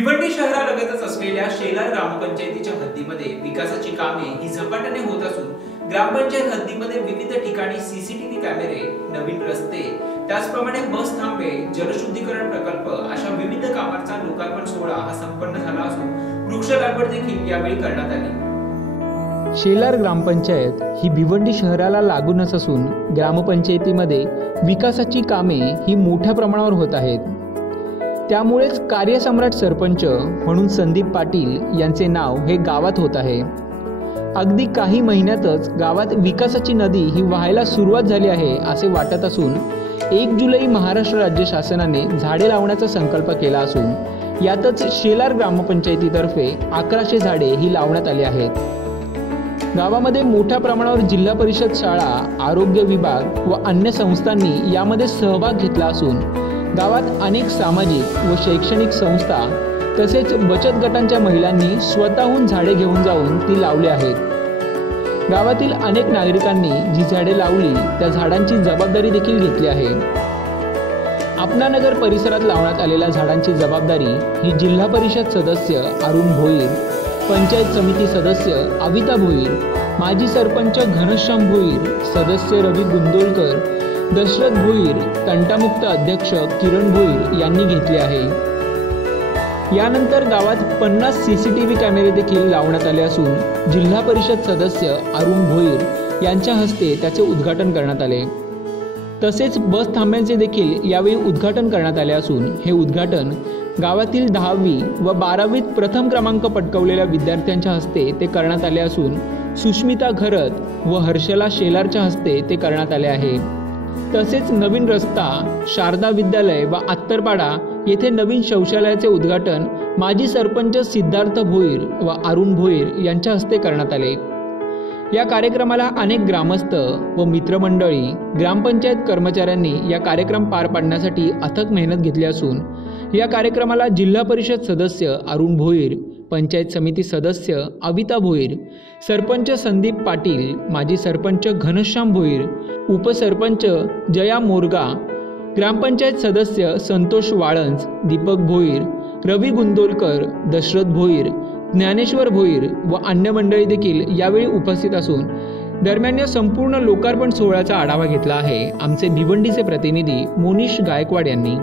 भिवंडी शहरालगतच असलेल्या शेलार ग्रामपंचायतीच्या हद्दीमध्ये विकासाची कामे ही झपाट्याने होत असून ग्रामपंचायत हद्दीमध्ये विविध ठिकाणी सीसीटीव्ही कॅमेरे, नवीन रस्ते, त्याचप्रमाणे बस थांबे, जलशुद्धीकरण प्रकल्प अशा विविध कामांचा लोकार्पण सोहळा हा संपन्न झाला असून वृक्ष लागवड देखील यावेळी करण्यात आली। शेलार ग्रामपंचायत ही भिवंडी शहराला लागूनच असून ग्रामपंचायतीमध्ये विकासाची कामे ही मोठ्या प्रमाणावर होत आहेत। त्यामुळेच कार्यसम्राट सरपंच म्हणून संदीप पाटील यांचे नाव हे गावात होत आहे। अगदी काही महिन्यातच गावात विकासाची नदी ही वाहायला सुरुवात झाली आहे असे वाटत असून 1 जुलै महाराष्ट्र राज्य शासनाने झाडे लावण्याचा संकल्प केला असून यातच शेलार ग्रामपंचायतीतर्फे 1100 झाडे ही लावण्यात आली आहेत। गावामध्ये मोठ्या प्रमाणावर जिल्हा परिषद शाळा, आरोग्य विभाग व अन्य संस्थांनी यामध्ये सहभाग घेतला असून गावात अनेक सामाजिक व शैक्षणिक संस्था तसेच बचत गटांच्या महिलांनी स्वतःहून झाडे घेऊन जाऊन ती लावली आहेत। गावातील अनेक नागरिकांनी जी झाडे लावली त्या झाडांची जबाबदारी देखील घेतली आहे। आपणानगर परिसरात लावण्यात आलेल्या झाडांची जबाबदारी ही जिल्हा परिषद सदस्य अरुण भोईर, पंचायत समिती सदस्य अविता भोईर, माजी सरपंच घनश्याम भोईर, सदस्य रवी गुंदोलकर, दशरथ भोईर, तंटामुक्त अध्यक्ष किरण भोईर यांनी घेतले आहे। यानंतर गावात 50 सीसीटीव्ही कॅमेरे देखील लावण्यात आले असून जिल्हा परिषद सदस्य अरुण भोईर यांच्या हस्ते त्याचे उद्घाटन करण्यात आले। तसेच बस थांब्यांचे देखील यावेळी उद्घाटन करण्यात आले असून हे उद्घाटन गावातील 10वी व 12वीत प्रथम क्रमांक पटकावलेल्या विद्यार्थ्यांच्या हस्ते ते करण्यात आले असून सुष्मिता घरत व हर्षला शेलारच्या हस्ते ते करण्यात आले आहे। तसेच नवीन रस्ता, शारदा विद्यालय व आत्तरपाडा येथे नवीन शौचालयाचे उद्घाटन माजी सरपंच सिद्धार्थ भोईर व अरुण भोईर यांच्या हस्ते करण्यात आले। या कार्यक्रमाला अनेक ग्रामस्थ व मित्रमंडळी, ग्रामपंचायत कर्मचाऱ्यांनी या कार्यक्रम पार पाडण्यासाठी अथक मेहनत घेतली असून या कार्यक्रमाला जिल्हा परिषद सदस्य अरुण भोईर, पंचायत समिती सदस्य अविता भोईर, सरपंच संदीप पाटील, माजी सरपंच घनश्याम भोईर, उपसरपंच जया मोरगा, ग्रामपंचायत सदस्य संतोष वाळंज, दीपक भोईर, रवी गुंदोलकर, दशरथ भोईर, ज्ञानेश्वर भोईर व अन्य मंडळी देखील यावेळी उपस्थित असून दरम्यान या संपूर्ण लोकार्पण सोहळ्याचा आढावा घेतला आहे आमचे भिवंडीचे प्रतिनिधी मोनिश गायकवाड यांनी।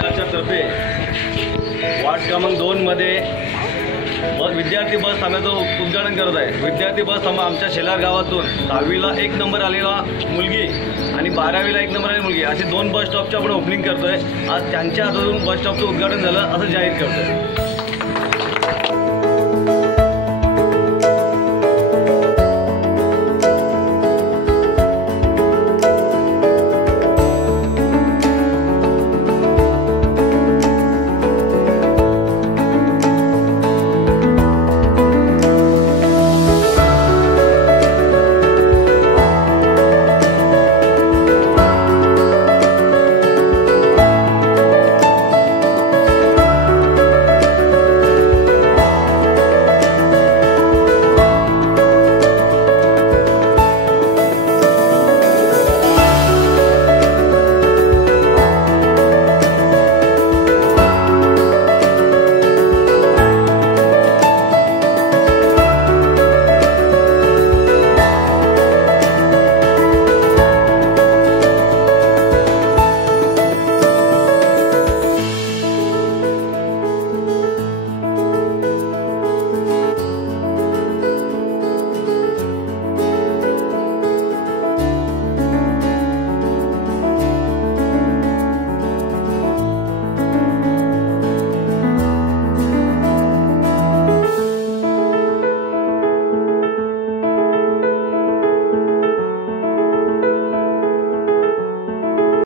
शेलारच्या तर्फे वार्ड क्रमांक 2 मध्ये विद्यार्थी बस थांब्याचं उद्घाटन करत आहे। विद्यार्थी बस थांबा आमच्या शेलार गावातून 10वीला 1 नंबर आलेला मुलगी आणि 12वीला 1 नंबर आलेली मुलगी असे 2 बस स्टॉपचे आपण ओपनिंग करतोय। आज त्यांच्या हातून बस स्टॉपचं उद्घाटन झालं असं जाहीर करतोय।